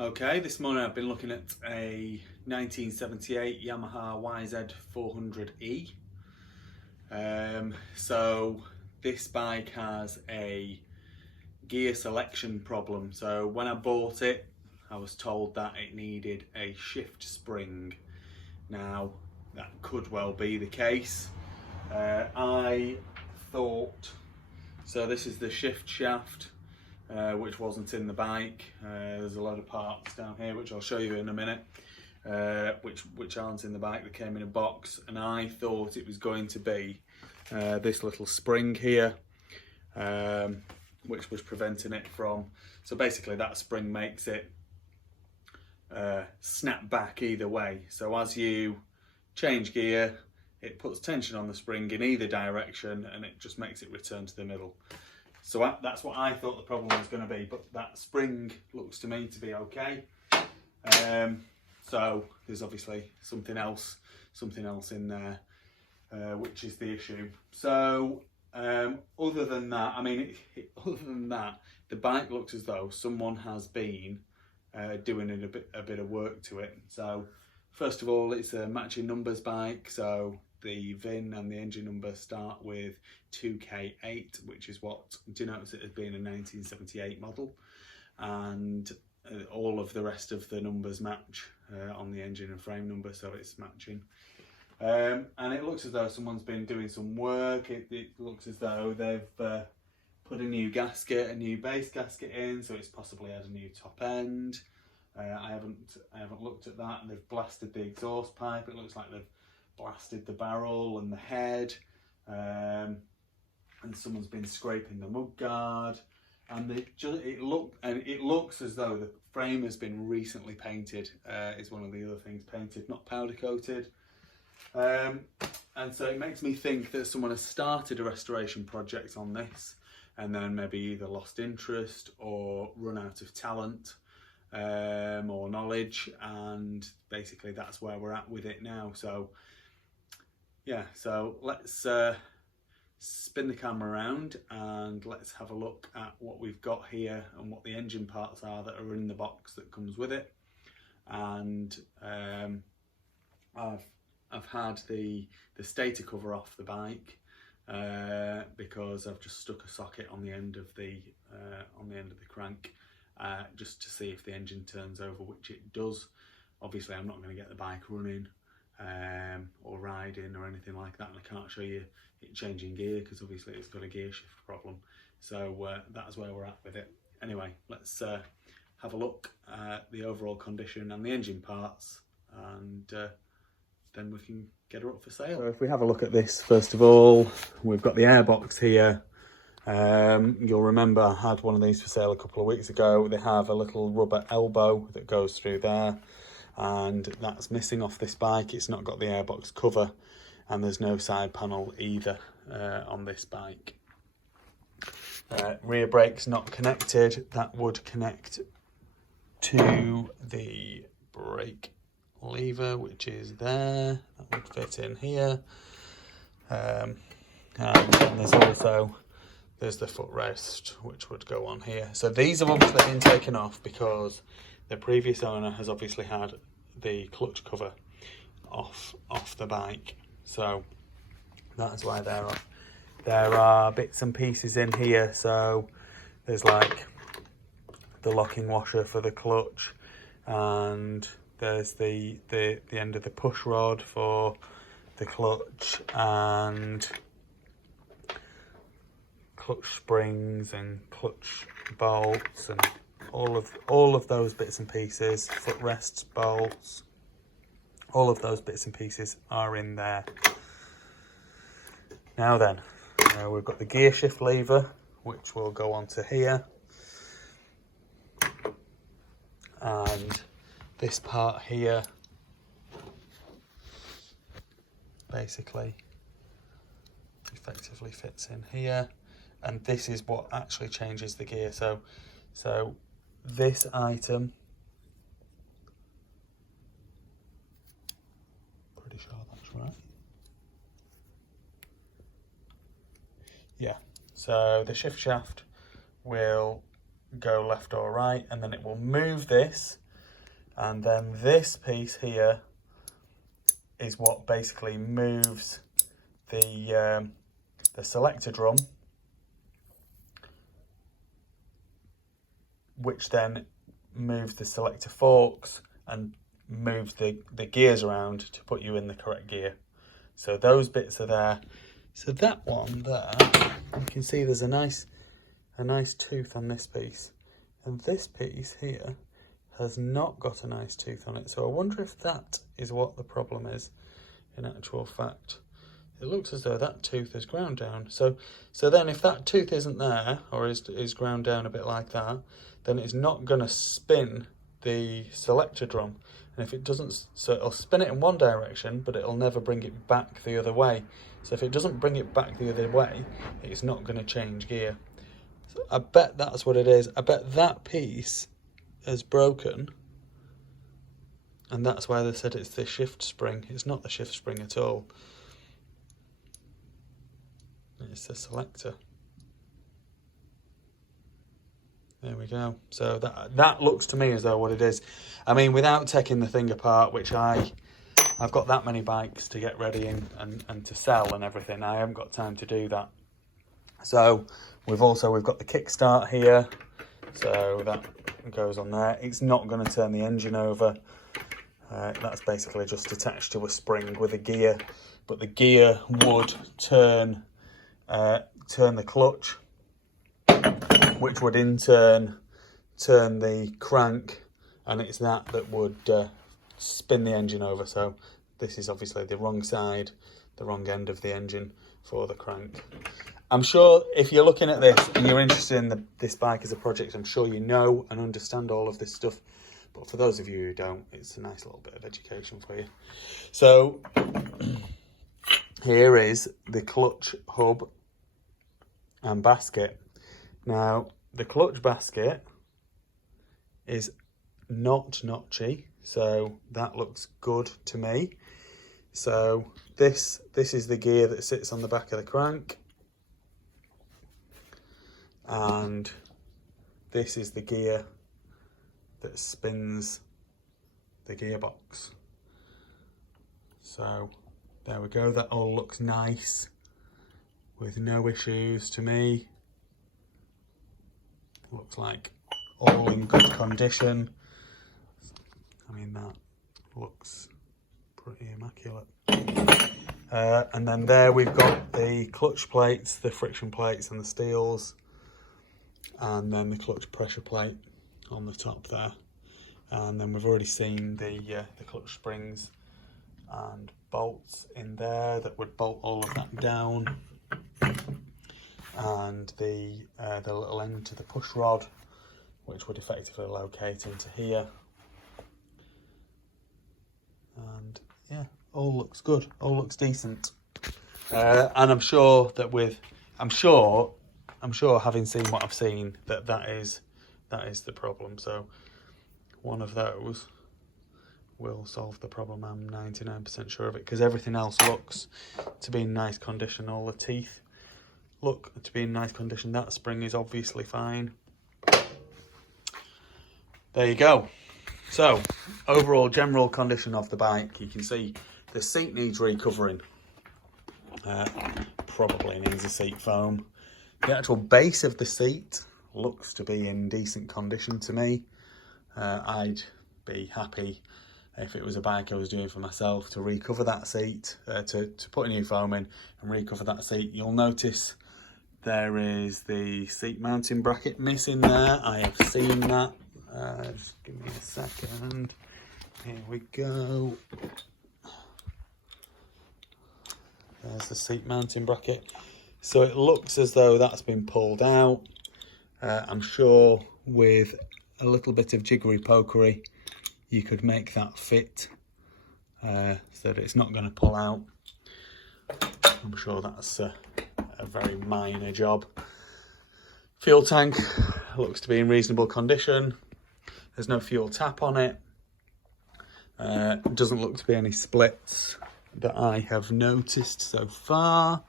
Okay, this morning I've been looking at a 1978 Yamaha yz400e. So this bike has a gear selection problem. So when I bought it, I was told that it needed a shift spring. Now that could well be the case. I thought, so this is the shift shaft, which wasn't in the bike. There's a lot of parts down here which I'll show you in a minute, which aren't in the bike. They came in a box, and I thought it was going to be this little spring here, which was preventing it from, so basically that spring makes it snap back either way. So as you change gear, it puts tension on the spring in either direction, and it just makes it return to the middle. So that's what I thought the problem was going to be, but that spring looks to me to be okay. So there's obviously something else in there, which is the issue. So other than that, I mean, other than that, the bike looks as though someone has been doing a bit of work to it. So first of all, it's a matching numbers bike, so the VIN and the engine number start with 2K8, which is what denotes it as being a 1978 model, and all of the rest of the numbers match on the engine and frame number, so it's matching. And it looks as though someone's been doing some work. It looks as though they've put a new gasket, a new base gasket in, so it's possibly had a new top end. I haven't looked at that. And they've blasted the exhaust pipe. It looks like they've blasted the barrel and the head, and someone's been scraping the mudguard, and it looks as though the frame has been recently painted. Is one of the other things, painted, not powder coated. And so it makes me think that someone has started a restoration project on this, and then maybe either lost interest or run out of talent or knowledge, and basically that's where we're at with it now. So yeah, so let's spin the camera around and let's have a look at what we've got here and what the engine parts are that are in the box that comes with it. And I've had the stator cover off the bike because I've just stuck a socket on the end of the crank just to see if the engine turns over, which it does. Obviously I'm not going to get the bike running or riding or anything like that, and I can't show you it changing gear because obviously it's got a gear shift problem. So that's where we're at with it. Anyway, let's have a look at the overall condition and the engine parts, and then we can get her up for sale. So if we have a look at this, first of all, we've got the airbox here. You'll remember I had one of these for sale a couple of weeks ago. They have a little rubber elbow that goes through there, and that's missing off this bike. It's not got the airbox cover, and there's no side panel either on this bike. Rear brake's not connected. That would connect to the brake lever, which is there. That would fit in here. And there's the footrest, which would go on here. So these have obviously been taken off because the previous owner has obviously had the clutch cover off the bike, so that's why they're off. There are bits and pieces in here, so there's like the locking washer for the clutch, and there's the end of the push rod for the clutch, and clutch springs and clutch bolts and all of those bits and pieces, footrests, bolts, all of those bits and pieces are in there. Now then, we've got the gear shift lever, which will go onto here, and this part here basically effectively fits in here, and this is what actually changes the gear. So this item, pretty sure that's right. Yeah, so the shift shaft will go left or right, and then it will move this And then this piece here is what basically moves the selector drum, which then moves the selector forks and moves the gears around to put you in the correct gear. So those bits are there. So that one there, you can see there's a nice tooth on this piece, and this piece here has not got a nice tooth on it. So I wonder if that is what the problem is in actual fact. It looks as though that tooth is ground down. So then if that tooth isn't there, or is ground down a bit like that, then it's not going to spin the selector drum. And if it doesn't, so it'll spin it in one direction, but it'll never bring it back the other way. So if it doesn't bring it back the other way, it's not going to change gear. So I bet that's what it is. I bet that piece is broken, and that's why they said it's the shift spring. It's not the shift spring at all. It's the selector. There we go. So that looks to me as though what it is. I mean, without taking the thing apart, which I've got that many bikes to get ready and to sell and everything. I haven't got time to do that. So we've got the kickstart here. So that goes on there. It's not going to turn the engine over. That's basically just attached to a spring with a gear. But the gear would turn the clutch, which would in turn turn the crank, and it's that would spin the engine over. So this is obviously the wrong side, the wrong end of the engine for the crank. I'm sure if you're looking at this and you're interested in this bike as a project, I'm sure you know and understand all of this stuff. But for those of you who don't, it's a nice little bit of education for you. So here is the clutch hub and basket. Now, the clutch basket is not notchy, so that looks good to me. So this is the gear that sits on the back of the crank, and this is the gear that spins the gearbox. So there we go, that all looks nice with no issues to me. Looks like all in good condition. I mean, that looks pretty immaculate. And then there we've got the clutch plates, the friction plates and the steels, and then the clutch pressure plate on the top there. And then we've already seen the clutch springs and bolts in there that would bolt all of that down, and the little end to the push rod, which would effectively locate into here. And yeah, all looks good, all looks decent. And I'm sure that I'm sure having seen what I've seen, that is the problem. So one of those will solve the problem. I'm 99% sure of it, because everything else looks to be in nice condition. All the teeth look to be in nice condition. That spring is obviously fine. There you go. So overall general condition of the bike, you can see the seat needs recovering. Probably needs a seat foam. The actual base of the seat looks to be in decent condition to me. I'd be happy if it was a bike I was doing for myself to recover that seat, to put a new foam in and recover that seat. You'll notice there is the seat mounting bracket missing there. I have seen that. Just give me a second. Here we go. There's the seat mounting bracket. So it looks as though that's been pulled out. I'm sure with a little bit of jiggery pokery you could make that fit so that it's not going to pull out. I'm sure that's a very minor job. Fuel tank looks to be in reasonable condition. There's no fuel tap on it. Doesn't look to be any splits that I have noticed so far.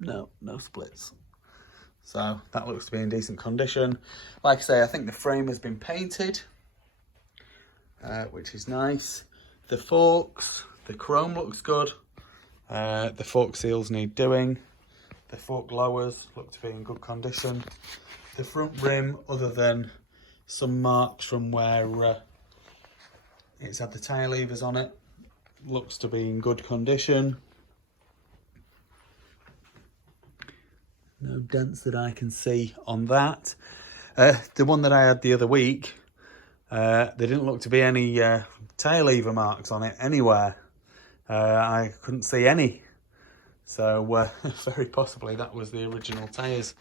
No splits. So that looks to be in decent condition. Like I say, I think the frame has been painted. which is nice. The forks, the chrome looks good. The fork seals need doing. The fork lowers look to be in good condition. The front rim, other than some marks from where it's had the tyre levers on it, looks to be in good condition. No dents that I can see on that. The one that I had the other week, there didn't look to be any tyre lever marks on it anywhere. I couldn't see any. So very possibly that was the original tyres.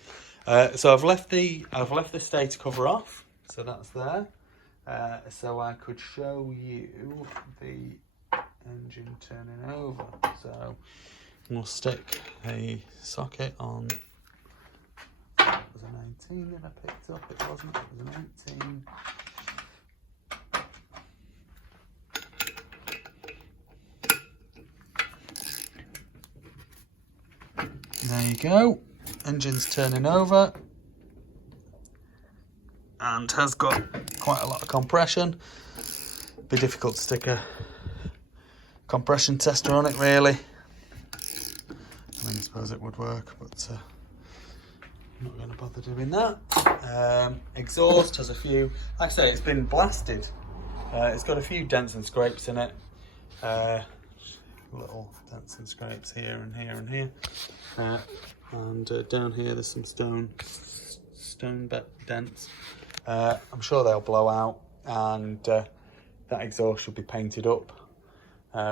So I've left the stator cover off, so that's there. So I could show you the engine turning over. So we'll stick a socket on. It was an 18 that I picked up. It wasn't. It was an 18. There you go. Engine's turning over and has got quite a lot of compression. Be difficult to stick a compression tester on it, really. I mean, I suppose it would work, but I'm not going to bother doing that. Exhaust has a few, like I say, it's been blasted. It's got a few dents and scrapes in it. Little dents and scrapes here and here and here. And down here there's some stone dents. I'm sure they'll blow out, and that exhaust should be painted up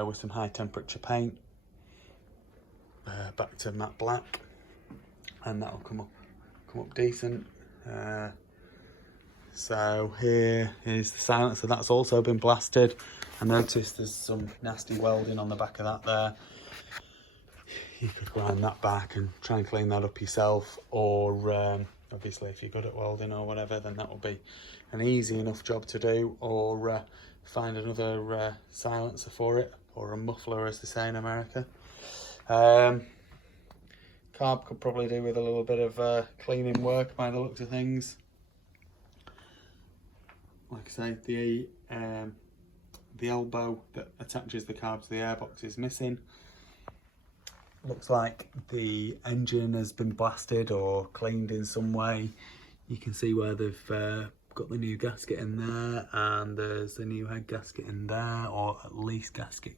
with some high temperature paint back to matte black, and that'll come up decent. So here is the silencer, that's also been blasted. I noticed there's some nasty welding on the back of that there. You could grind that back and try and clean that up yourself, or obviously if you're good at welding or whatever, then that will be an easy enough job to do, or find another silencer for it, or a muffler as they say in America. Carb could probably do with a little bit of cleaning work by the looks of things. Like I say, the elbow that attaches the carb to the airbox is missing. Looks like the engine has been blasted or cleaned in some way. You can see where they've got the new gasket in there, and there's the new head gasket in there, or at least gasket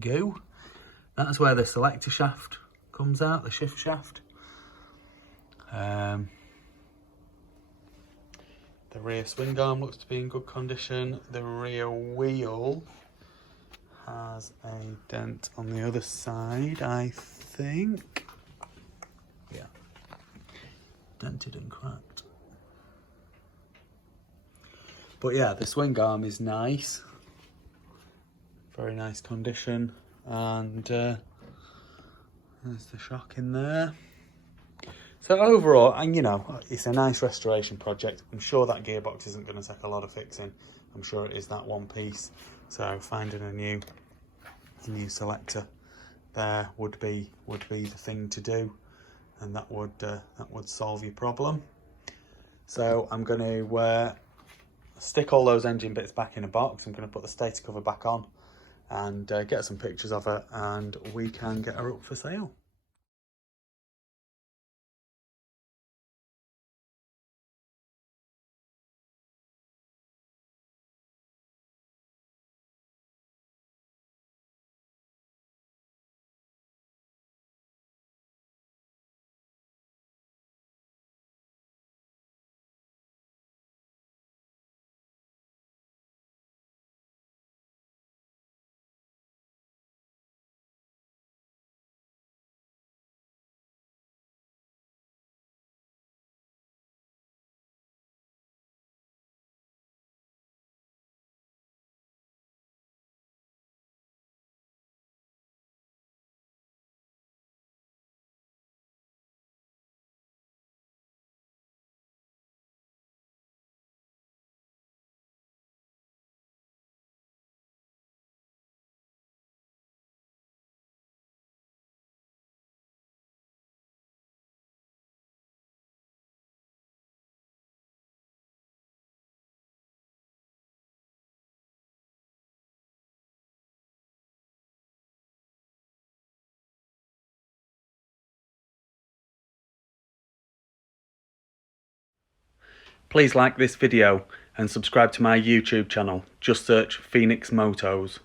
goo. That's where the selector shaft comes out, the shift shaft. The rear swing arm looks to be in good condition. The rear wheel has a dent on the other side, I think. Yeah, dented and cracked. But yeah, the swing arm is nice. Very nice condition. And there's the shock in there. So overall, and you know, it's a nice restoration project. I'm sure that gearbox isn't going to take a lot of fixing. I'm sure it is that one piece. So finding a new selector there would be the thing to do, and that would solve your problem. So I'm going to stick all those engine bits back in a box. I'm going to put the stator cover back on and get some pictures of her, and we can get her up for sale. Please like this video and subscribe to my YouTube channel. Just search Phoenix Motos.